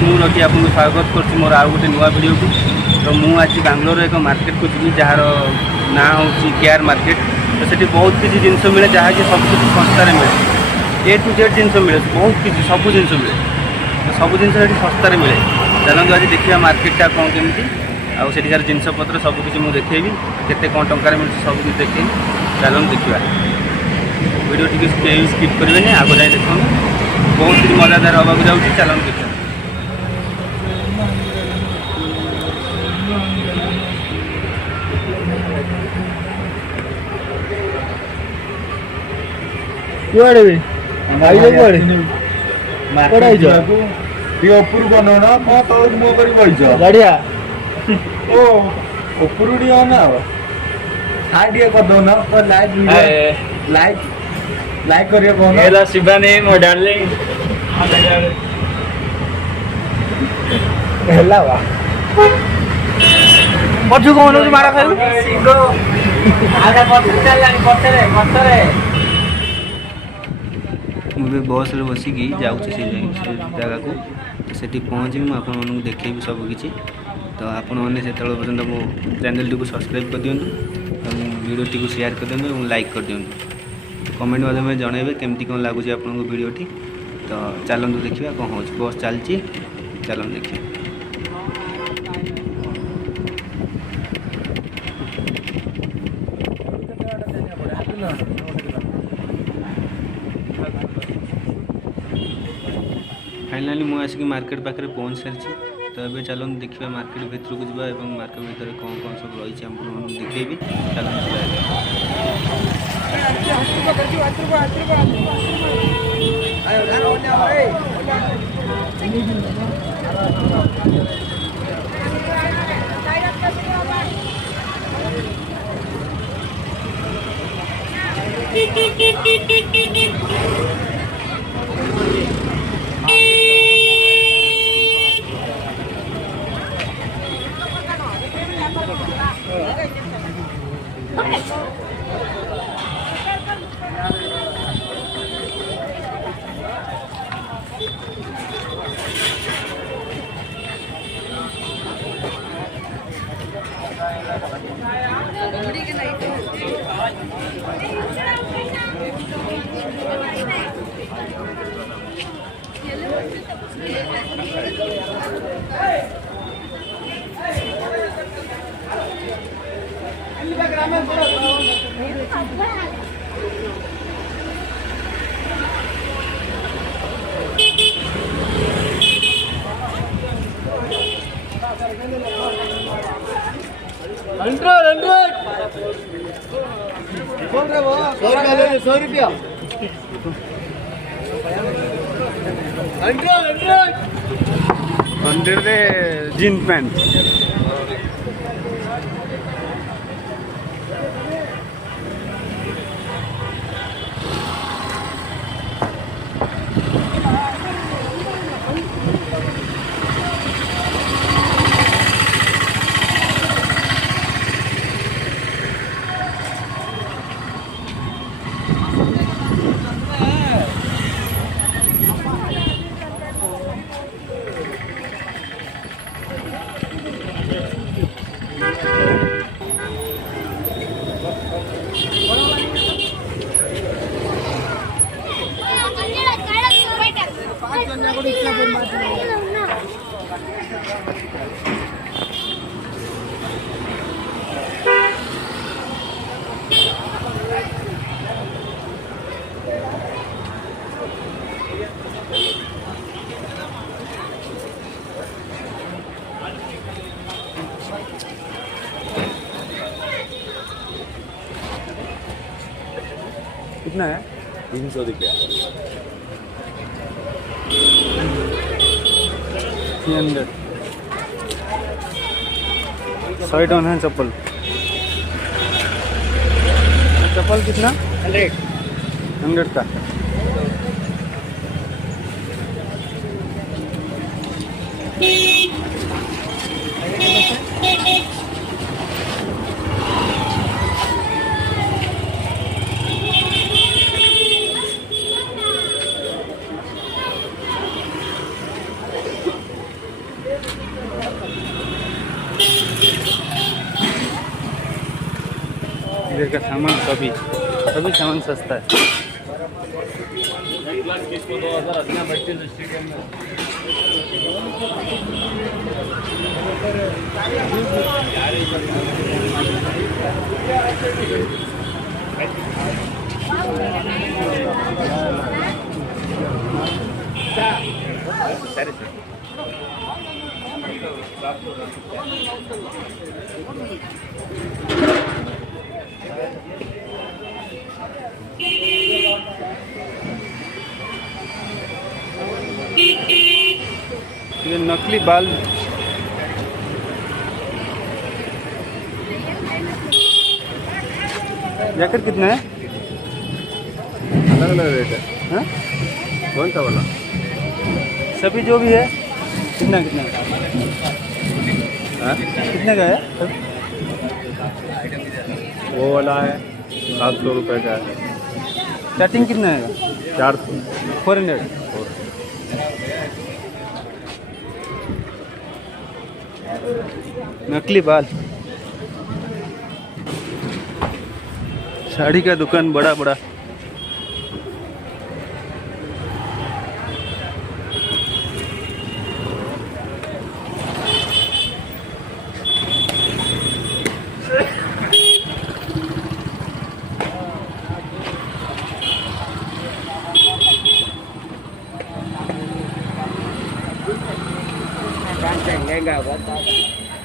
विष्णु रखी आपको स्वागत कर मोर आउ गोटे नुआ वीडियो को। तो मुझे आज बांग्लोर एक मार्केट को जी जार ना हूँ केआर मार्केट। तो सेठी बहुत किसी जिनस मिले जहाँकि सब कुछ सस्तार मिले, ए टू जेड जिनस मिले, बहुत किसी सब जिनस मिले। तो सब जिन सस्तार मिले। चलते आज देखा मार्केटा कौन केमी आठिकार जिनपतर सबकि मुझे देखेबी केते कौन टंकार मिलूँ सब कुछ देखे। चलते देखा वीडियो टी स्किप करेंगे आगे जाए देखो बहुत किसी मजादार हवा जाऊँगी। चलते देखा कुआड़े भी आइज कुआड़े उपरू बनौना कौन तौर मुँह कर बढ़िया ओ उपरू ना हाई टे करदौना लाइक लाइक लाइक करिए कौन हेलो शिवानी मो डार्लिंग हेला वा पछु कौन मारा खाऊ सिंगो आधा पछु चललानी पछरे पछरे मुझे बस रे बसिकी जाऊँगी से जगह को। तो सेठी पहुँची मुझे आपको देखेबी सबकि। तो आपण मैंने से पर्यटन मो चैनल टी सब्सक्राइब कर दिंतु, वीडियो टी शेयर कर दिंतु और लाइक कर दिंतु। कमेंट माध्यम जनइबे केमती कौन लगुच आपको वीडियो टी। तो चलतु देखा कौन हो बस चलती चलते देखिए। फाइनाली मुझे आसिक मार्केट पाखे पहुँच सारी। तो ये चलते देखा मार्केट भितर को जावा और मार्केट भितर कौन कौन सब रही आपको देखेबी। ₹100 100 जीन पैंट कितना है? 300 रुपया 300 100 टन है चप्पल। चप्पल कितना? 100 का। इधर का सामान सभी सामान सस्ता है। ये नकली बाल जैकेट कितना है? अलग अलग रेट है। हाँ? कौन सा वाला? सभी जो भी है कितना कितना हाँ? कितने का है सब? वो वाला है 700 रुपये का है। स्टार्टिंग कितना है? 400। 400। नकली बाल। साड़ी का दुकान बड़ा बड़ा।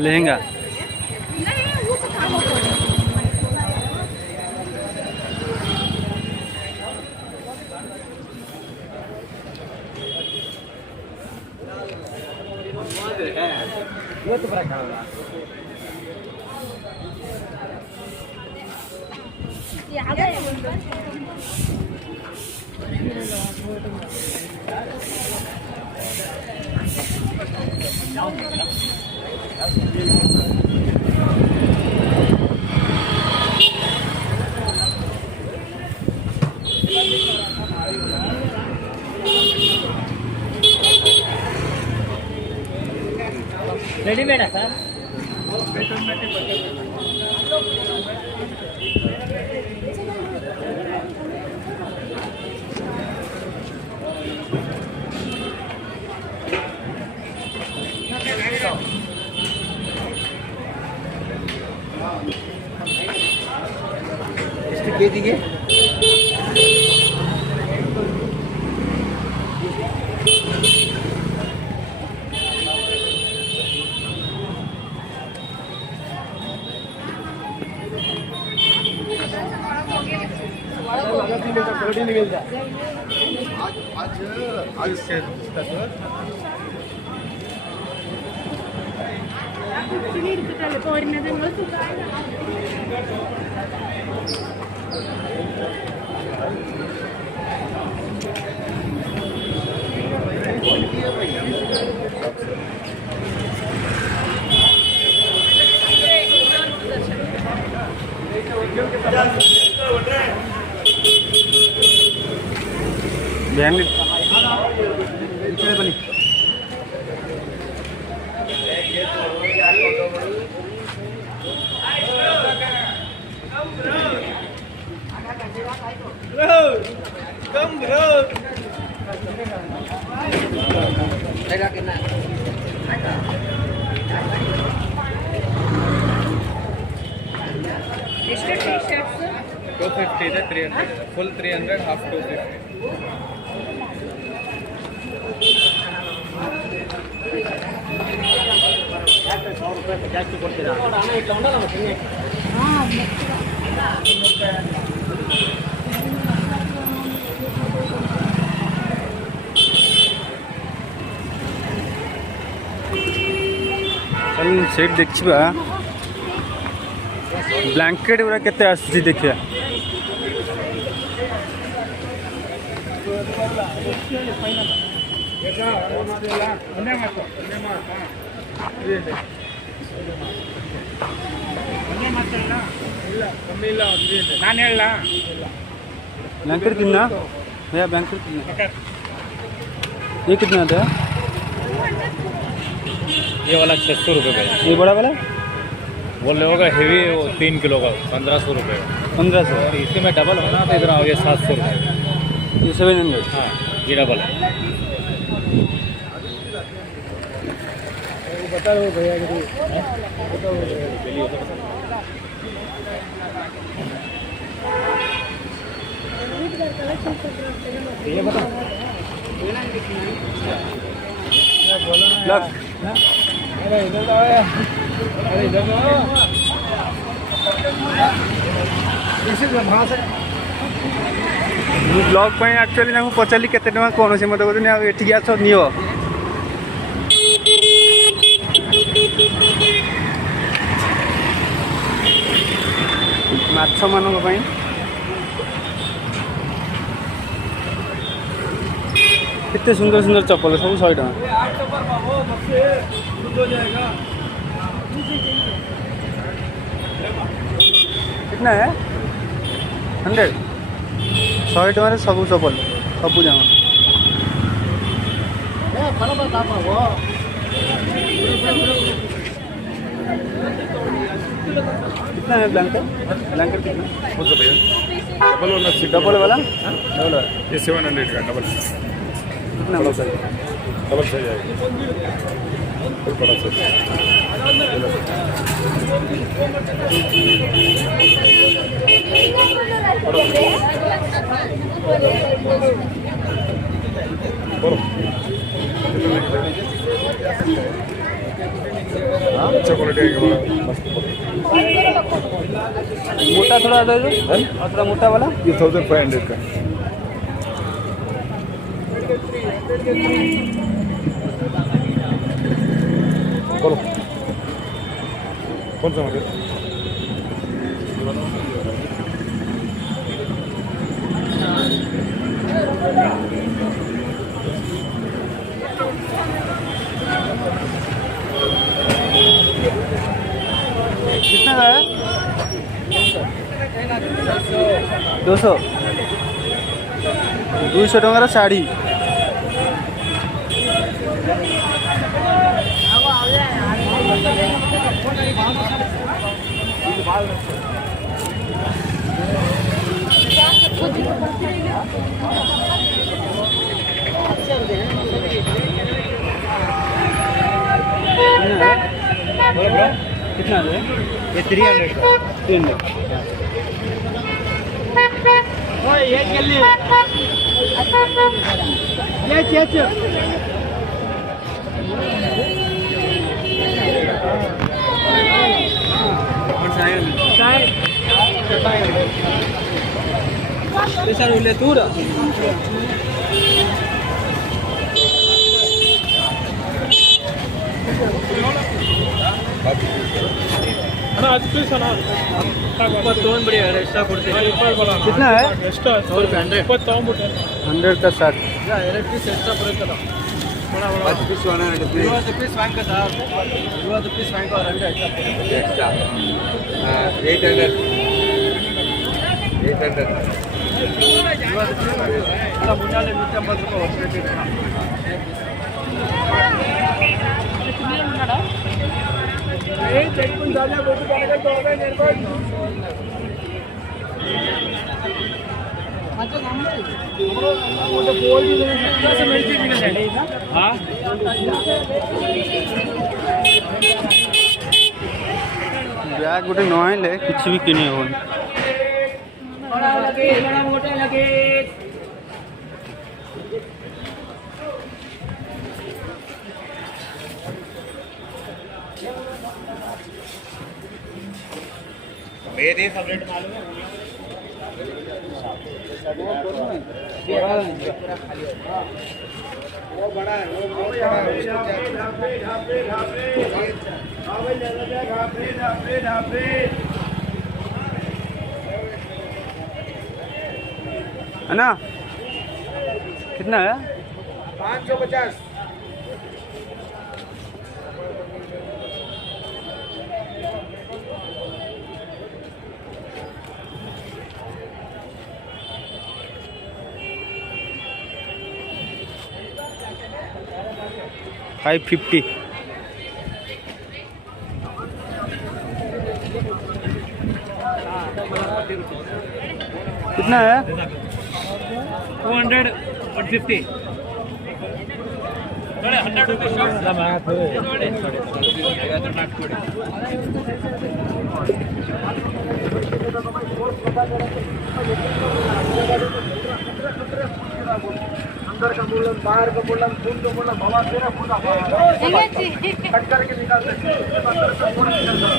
लहंगा रेडीमेड है सर। ಎಷ್ಟು ಕೆಜಿಗೆ? ಬನ್ನಿ. ಎಷ್ಟು ಟೀ ಶರ್ಟ್ಸ್? 250 ಇದೆ, 300 ಫುಲ್ 300, ಹಾಫ್ 250. ಜಾಸ್ತಿ ಕೊಡ್ತೀರಾ? सेट देखा ब्लैंकेट गुरा केते आसी देखिए ब्लैंकेट कितना भैया? ब्लैंकेट कितना? ये कितना आता है? ये वाला 600 रुपये का है। ये बड़ा वाला बोल रहे होगा हेवी वो 3 किलो का 1500 रुपये 1500 इसके में डबल होना तो इधर आओगे 700 रुपये ये 700। हाँ ये डबल है बता दो भैया कि ये बता लग अरे इधर तो आया अरे इधर तो इसी वहाँ से ब्लॉग पर एक्चुअली पचारि केते टଙ୍କା कौन से मत कहते एठिक आस नियो माछ मानक ପାଇଁ कितने सुंदर सुंदर चप्पल सब 100 टଙ୍କା। कितना है 100 100 टଙ୍କା सब चप्पल सब जाओ कितना है ब्लैंकेट ब्लैंकेट कितना डबल वाला डबल वाला ये 700 का डबल कितना बता डबल सही जाएगा और बड़ा सही अच्छा क्वालिटी है मस्त मोटा थोड़ा दे दो और थोड़ा मोटा वाला ये 1500 का बोलो कौन सा मॉडल कितना का है 200 200 टंकार शाढ़ी कितना है ये 300 का 300 ये जल्दी ये सर उले दूर आज प्लीज ना दोन बड़ी है एक्स्ट्रा ಕೊಡ್ತೀನಿ कितना है एक्स्ट्रा 100 का 60 एक्स्ट्रा ಬರುತ್ತಲ್ಲ 10 पीस 100 20 ಪೀಸ್ ವಾಂಕ ಸರ್ 20 ಪೀಸ್ ವಾಂಕ ಅವರಂಗೆ एक्स्ट्रा 800 ಅಲ್ಲ ಮುಂಜಾನೆ 150 ರೂಪಾಯಿ ಹೊರಟಿದೆ ए चेकपुन झाल्या बोलू पाहिजे तो काय निर्भर माझं काम नाही मोठं बोल कसं मिळते की नाही हां बैग गोटे न आइले किसी भी किनी हो बड़ा मोटे लगे मेरे फेवरेट मालूम है वो बड़ा है वो बड़ा है है ना कितना है 550 550 कितना है? 200 150 100 रुपये अंदर का मूलन, बाहर का मूलन, खून का मूलन, भवा तेरा पूरा कट करके निकाल सकते हैं। अंदर का पूरा निकलता है।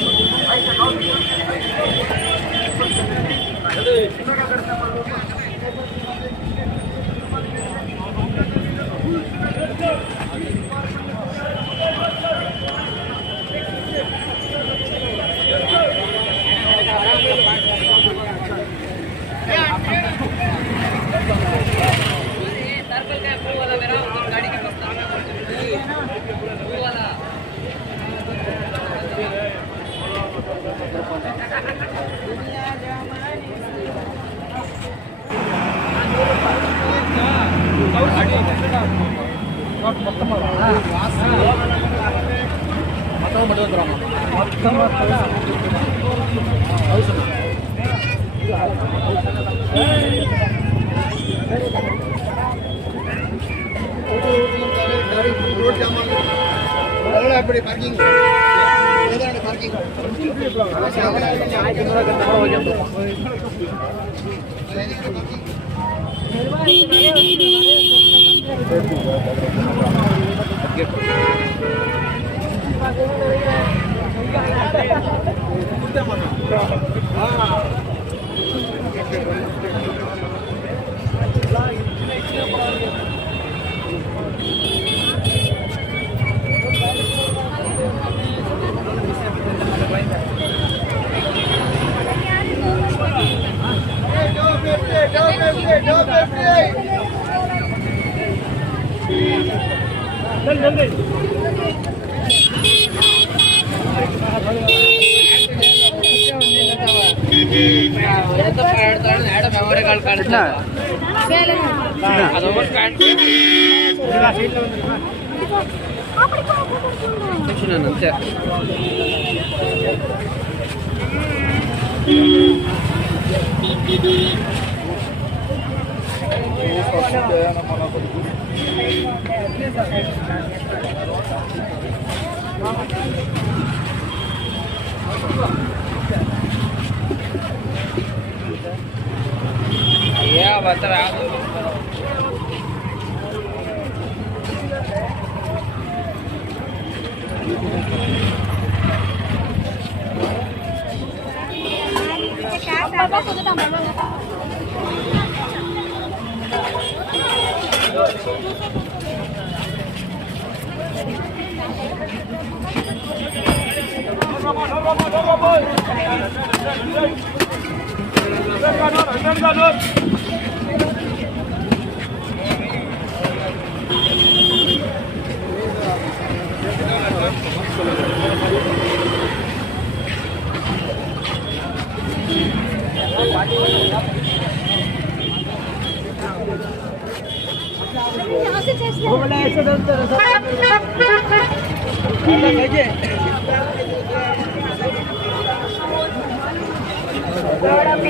ऐसे नौ कितना है?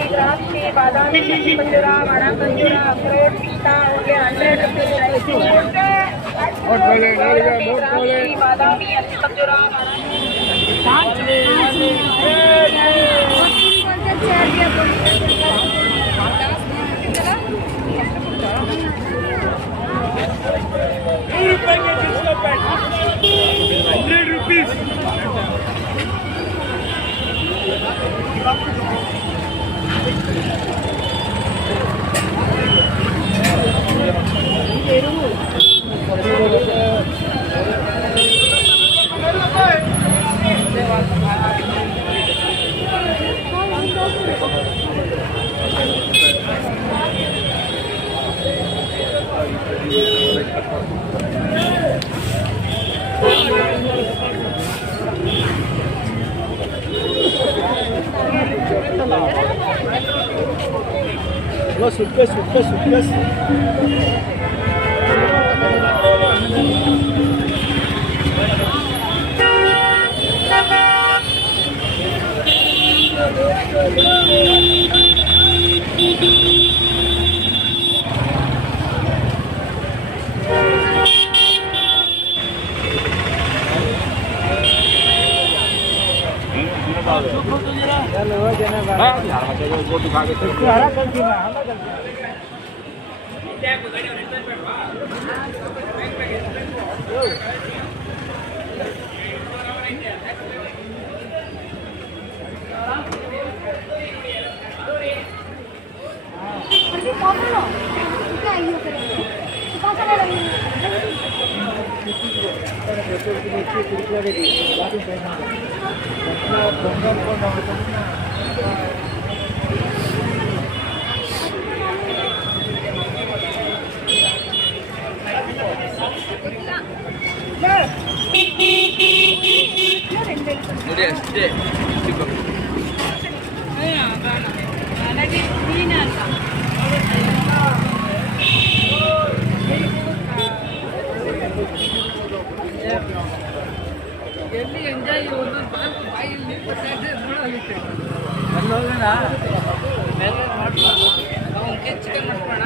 द्राक्षी बादामी खजूरा बड़ा खजूरा अखरोट पिस्ता हो गया 100 रुपये बादामी खजूरा ಎಲ್ಲಿ ಎಂಜಾಯ್ ಬಾಯಲ್ಲಿ ಚಿಕನ್ ಮಾಡ್ಕೊಳ್ಳೋಣ.